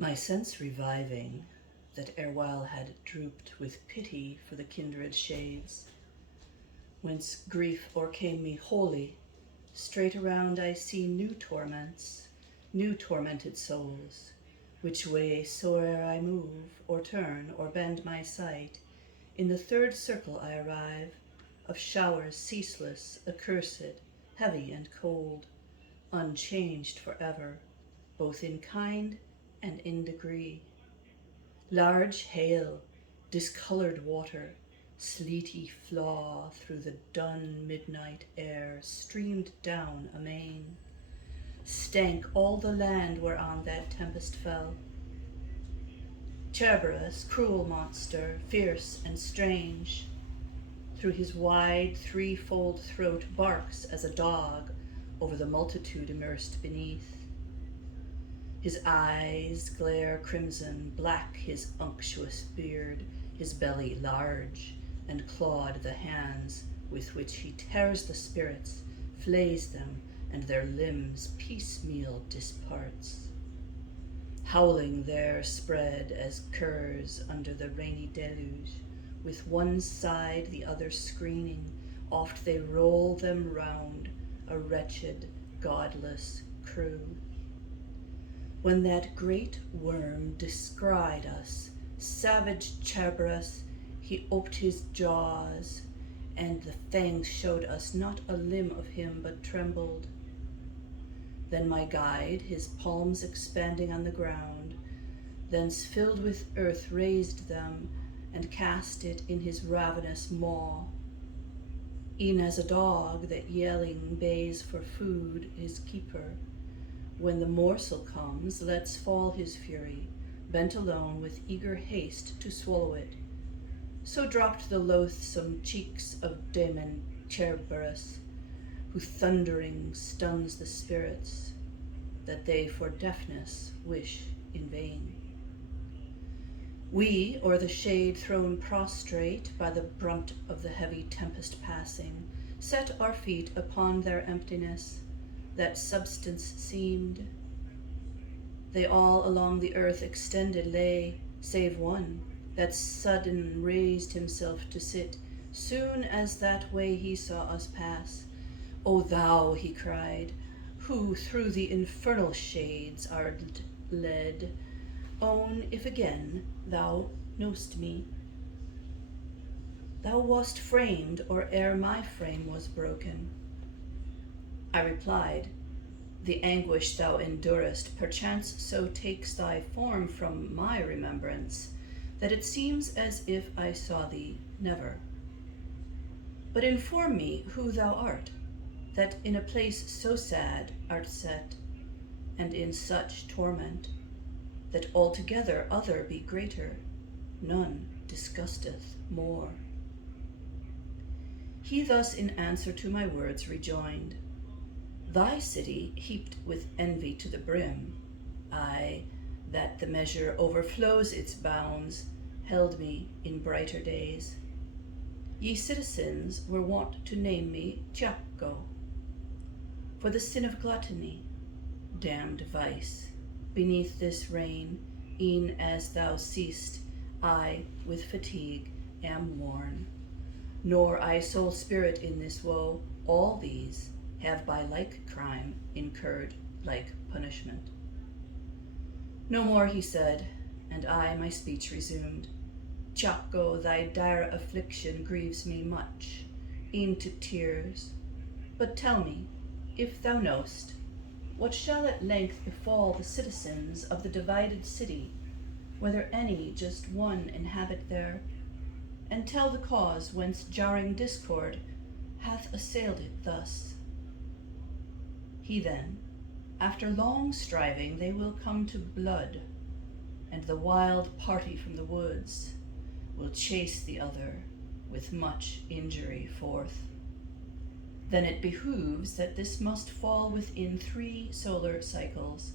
My sense reviving, that erewhile had drooped with pity for the kindred shades, whence grief o'ercame me wholly, straight around I see new torments, new tormented souls, which way soe'er I move, or turn, or bend my sight, in the third circle I arrive, of showers ceaseless, accursed, heavy and cold, unchanged forever, both in kind and in degree. Large hail, discoloured water, sleety flaw through the dun midnight air streamed down amain, stank all the land whereon that tempest fell. Cerberus, cruel monster, fierce and strange, through his wide threefold throat barks as a dog over the multitude immersed beneath. His eyes glare crimson, black his unctuous beard, his belly large, and clawed the hands with which he tears the spirits, flays them, and their limbs piecemeal disparts. Howling there spread as curs under the rainy deluge, with one side the other screening, oft they roll them round, a wretched, godless crew. When that great worm descried us, savage Cerberus, he oped his jaws, and the fangs showed us not a limb of him, but trembled. Then my guide, his palms expanding on the ground, thence filled with earth raised them, and cast it in his ravenous maw. E'en as a dog that yelling bays for food his keeper, when the morsel comes, lets fall his fury, bent alone with eager haste to swallow it. So dropped the loathsome cheeks of Daemon Cerberus, who thundering stuns the spirits, that they for deafness wish in vain. We, o'er the shade thrown prostrate by the brunt of the heavy tempest passing, set our feet upon their emptiness, that substance seemed. They all along the earth extended lay, save one, that sudden raised himself to sit, soon as that way he saw us pass. O thou, he cried, who through the infernal shades art led, own if again thou know'st me. Thou wast framed, or ere my frame was broken. I replied, the anguish thou endurest perchance so takes thy form from my remembrance, that it seems as if I saw thee never. But inform me who thou art, that in a place so sad art set, and in such torment, that altogether other be greater, none disgusteth more. He thus in answer to my words rejoined, thy city heaped with envy to the brim, I, that the measure overflows its bounds, held me in brighter days. Ye citizens were wont to name me Giacco, for the sin of gluttony, damned vice. Beneath this reign, e'en as thou seest, I with fatigue am worn, nor I sole spirit in this woe, all these have by like crime incurred like punishment. No more he said, and I my speech resumed. Giacco, thy dire affliction grieves me much, e'en to tears. But tell me, if thou know'st, what shall at length befall the citizens of the divided city, whether any just one inhabit there, and tell the cause whence jarring discord hath assailed it thus. He then, after long striving, they will come to blood, and the wild party from the woods will chase the other with much injury forth. Then it behooves that this must fall within 3 solar cycles,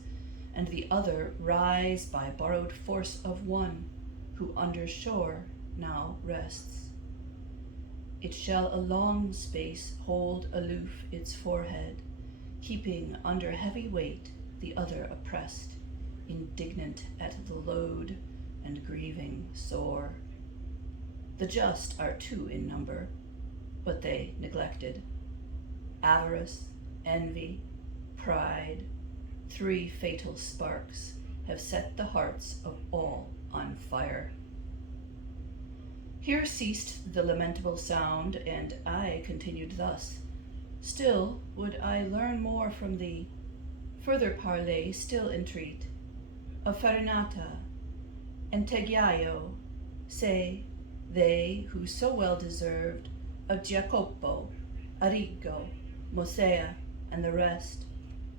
and the other rise by borrowed force of one, who under shore now rests. It shall a long space hold aloof its forehead, keeping under heavy weight the other oppressed, indignant at the load and grieving sore. The just are 2 in number, but they neglected. Avarice, envy, pride, 3 fatal sparks have set the hearts of all on fire. Here ceased the lamentable sound, and I continued thus. Still would I learn more from thee, further parley still entreat. Of Farinata and Tegiaio, say, they who so well deserved, of Giacopo, Arrigo, Mosea, and the rest,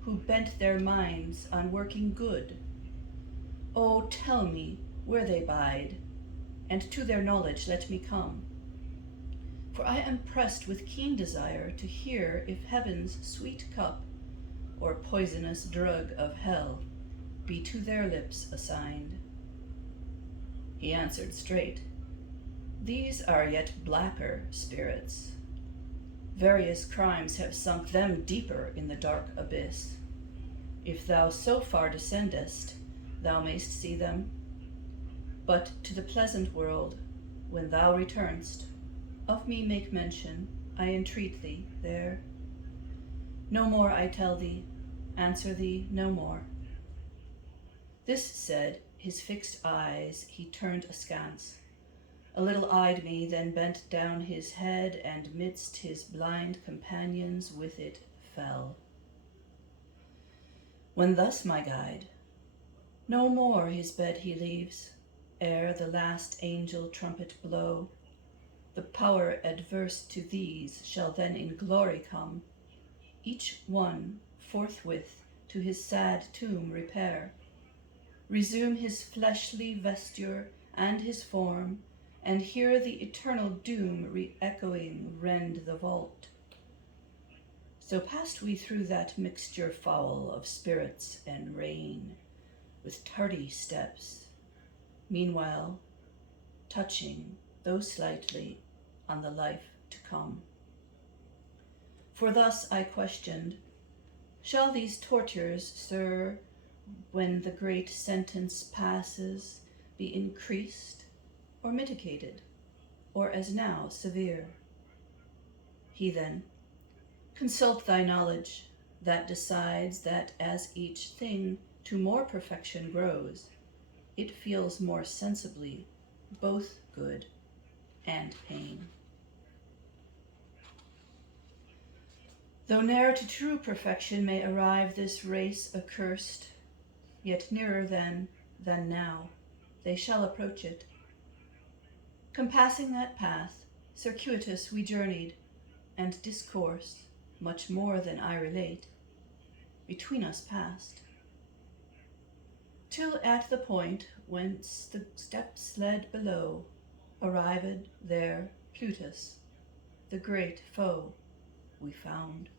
who bent their minds on working good. Oh, tell me where they bide, and to their knowledge let me come. For I am pressed with keen desire to hear if heaven's sweet cup, or poisonous drug of hell, be to their lips assigned. He answered straight, these are yet blacker spirits. Various crimes have sunk them deeper in the dark abyss. If thou so far descendest, thou mayst see them. But to the pleasant world, when thou return'st, of me make mention, I entreat thee, there. No more I tell thee, answer thee no more. This said, his fixed eyes he turned askance, a little eyed me, then bent down his head, and midst his blind companions with it fell. When thus my guide, no more his bed he leaves, ere the last angel trumpet blow. The power adverse to these shall then in glory come, each one forthwith to his sad tomb repair, resume his fleshly vesture and his form, and hear the eternal doom re-echoing rend the vault. So passed we through that mixture foul of spirits and rain, with tardy steps, meanwhile touching, though slightly, on the life to come. For thus I questioned, shall these tortures, sir, when the great sentence passes, be increased or mitigated, or as now severe? He then, consult thy knowledge, that decides that as each thing to more perfection grows, it feels more sensibly both good and pain. Though ne'er to true perfection may arrive this race accursed, yet nearer then than now they shall approach it. Compassing that path, circuitous we journeyed, and discourse, much more than I relate, between us passed, till at the point whence the steps led below, arrived there Plutus, the great foe, we found.